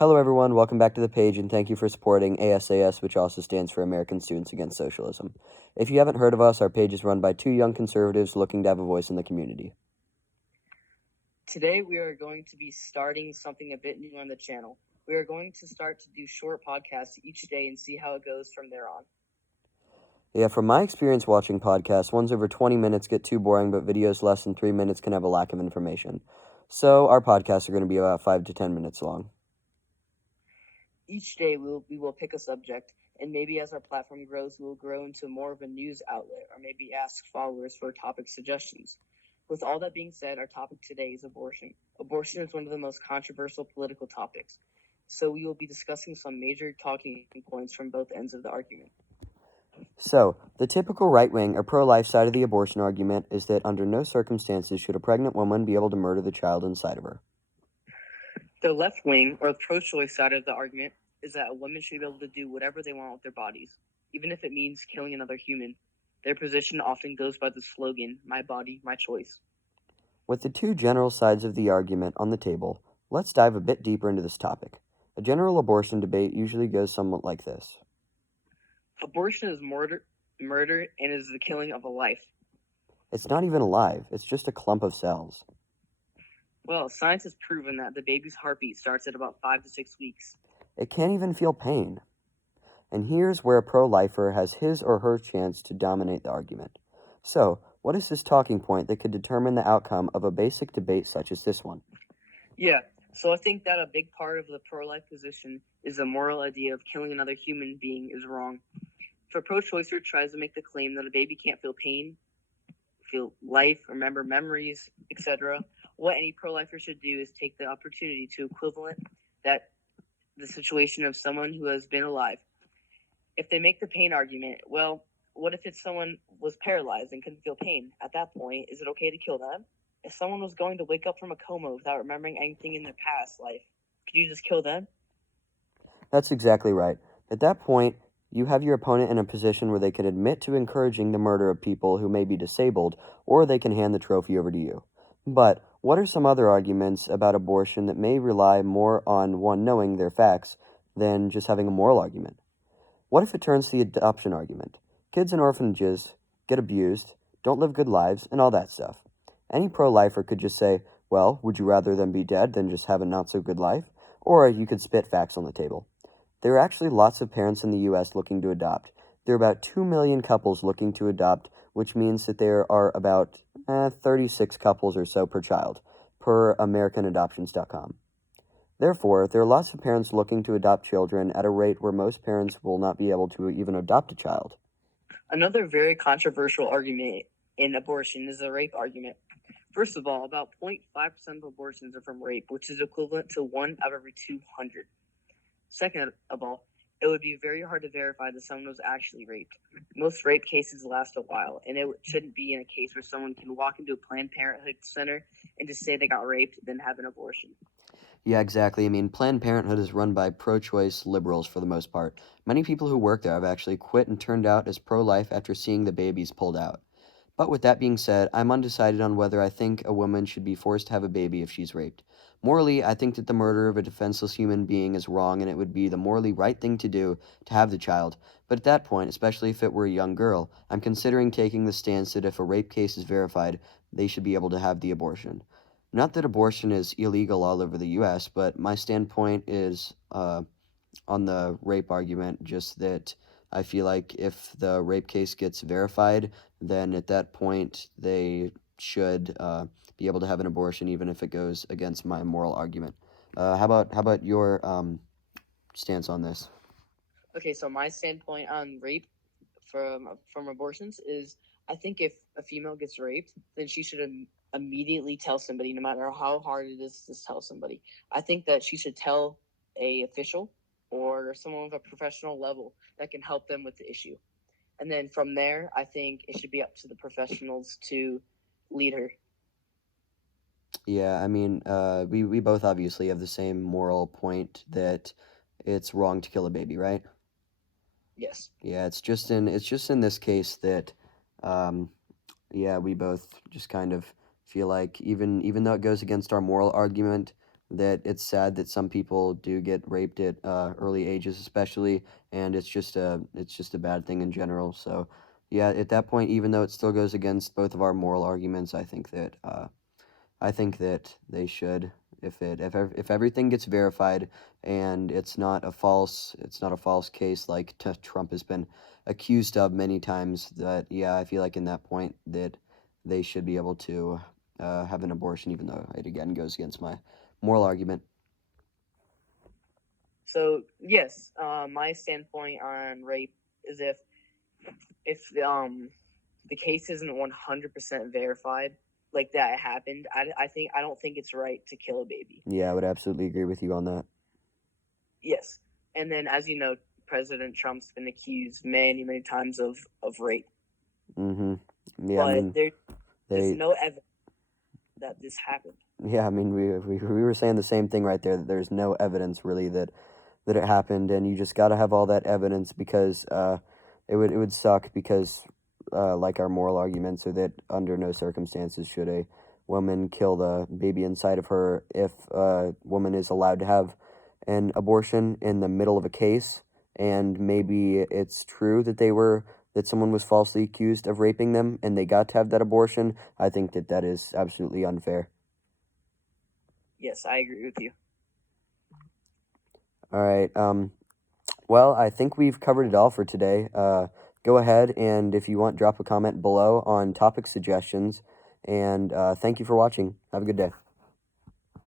Hello everyone, welcome back to the page and thank you for supporting ASAS, which also stands for American Students Against Socialism. If you haven't heard of us, our page is run by two young conservatives looking to have a voice in the community. Today we are going to be starting something a bit new on the channel. We are going to start to do short podcasts each day and see how it goes from there on. Yeah, from my experience watching podcasts, ones over 20 minutes get too boring, but videos less than 3 minutes can have a lack of information. So our podcasts are going to be about 5 to 10 minutes long. Each day we will pick a subject, and maybe as our platform grows, we will grow into more of a news outlet, or maybe ask followers for topic suggestions. With all that being said, our topic today is abortion. Abortion is one of the most controversial political topics, so we will be discussing some major talking points from both ends of the argument. So, the typical right-wing or pro-life side of the abortion argument is that under no circumstances should a pregnant woman be able to murder the child inside of her. The left wing, or pro-choice side of the argument, is that a woman should be able to do whatever they want with their bodies, even if it means killing another human. Their position often goes by the slogan, "My body, my choice." With the two general sides of the argument on the table, let's dive a bit deeper into this topic. A general abortion debate usually goes somewhat like this. Abortion is murder, and is the killing of a life. It's not even alive, it's just a clump of cells. Well, science has proven that the baby's heartbeat starts at about 5 to 6 weeks. It can't even feel pain. And here's where a pro-lifer has his or her chance to dominate the argument. So, what is this talking point that could determine the outcome of a basic debate such as this one? Yeah, so I think that a big part of the pro-life position is the moral idea of killing another human being is wrong. If a pro-choicer tries to make the claim that a baby can't feel pain, feel life, remember memories, etc., what any pro-lifer should do is take the opportunity to equivalent that the situation of someone who has been alive. If they make the pain argument, well, what if it's someone was paralyzed and couldn't feel pain? At that point, is it okay to kill them? If someone was going to wake up from a coma without remembering anything in their past life, could you just kill them? That's exactly right. At that point, you have your opponent in a position where they can admit to encouraging the murder of people who may be disabled, or they can hand the trophy over to you. But what are some other arguments about abortion that may rely more on one knowing their facts than just having a moral argument? What if it turns to the adoption argument? Kids in orphanages get abused, don't live good lives, and all that stuff. Any pro-lifer could just say, well, would you rather them be dead than just have a not-so-good life? Or you could spit facts on the table. There are actually lots of parents in the U.S. looking to adopt. There are about 2 million couples looking to adopt, which means that there are about 36 couples or so per child, per AmericanAdoptions.com. Therefore, there are lots of parents looking to adopt children at a rate where most parents will not be able to even adopt a child. Another very controversial argument in abortion is the rape argument. First of all, about 0.5% of abortions are from rape, which is equivalent to 1 out of every 200. Second of all, it would be very hard to verify that someone was actually raped. Most rape cases last a while, and it shouldn't be in a case where someone can walk into a Planned Parenthood center and just say they got raped, then have an abortion. Yeah, exactly. I mean, Planned Parenthood is run by pro-choice liberals for the most part. Many people who work there have actually quit and turned out as pro-life after seeing the babies pulled out. But with that being said, I'm undecided on whether I think a woman should be forced to have a baby if she's raped. Morally, I think that the murder of a defenseless human being is wrong and it would be the morally right thing to do to have the child. But at that point, especially if it were a young girl, I'm considering taking the stance that if a rape case is verified, they should be able to have the abortion. Not that abortion is illegal all over the U.S., but my standpoint is on the rape argument, just that I feel like if the rape case gets verified, then at that point they should be able to have an abortion, even if it goes against my moral argument. How about your stance on this? Okay, so my standpoint on rape from abortions is I think if a female gets raped, then she should immediately tell somebody, no matter how hard it is to tell somebody. I think that she should tell a official or someone with a professional level that can help them with the issue. And then from there, I think it should be up to the professionals to lead her. Yeah, I mean, we both obviously have the same moral point that it's wrong to kill a baby, right? Yes. Yeah, it's just in this case that, yeah, we both just kind of feel like even though it goes against our moral argument, that it's sad that some people do get raped at early ages, especially, and it's just a bad thing in general. So, yeah, at that point, even though it still goes against both of our moral arguments, I think that they should, if everything gets verified and it's not a false case like Trump has been accused of many times. That, yeah, I feel like in that point that they should be able to have an abortion, even though it again goes against my moral argument. So yes, my standpoint on rape is if the case isn't 100% verified, like that happened, I don't think it's right to kill a baby. Yeah, I would absolutely agree with you on that. Yes, and then as you know, President Trump's been accused many times of rape, Mm-hmm. Yeah, I but mean there's they. no evidence that this happened. Yeah, I mean we were saying the same thing right there. That there's no evidence really that it happened, and you just got to have all that evidence because it would suck because like our moral arguments are that under no circumstances should a woman kill the baby inside of her if a woman is allowed to have an abortion in the middle of a case, and maybe it's true that someone was falsely accused of raping them and they got to have that abortion. I think that is absolutely unfair. Yes, I agree with you. All right. Well, I think we've covered it all for today. Go ahead and if you want, drop a comment below on topic suggestions. And thank you for watching. Have a good day.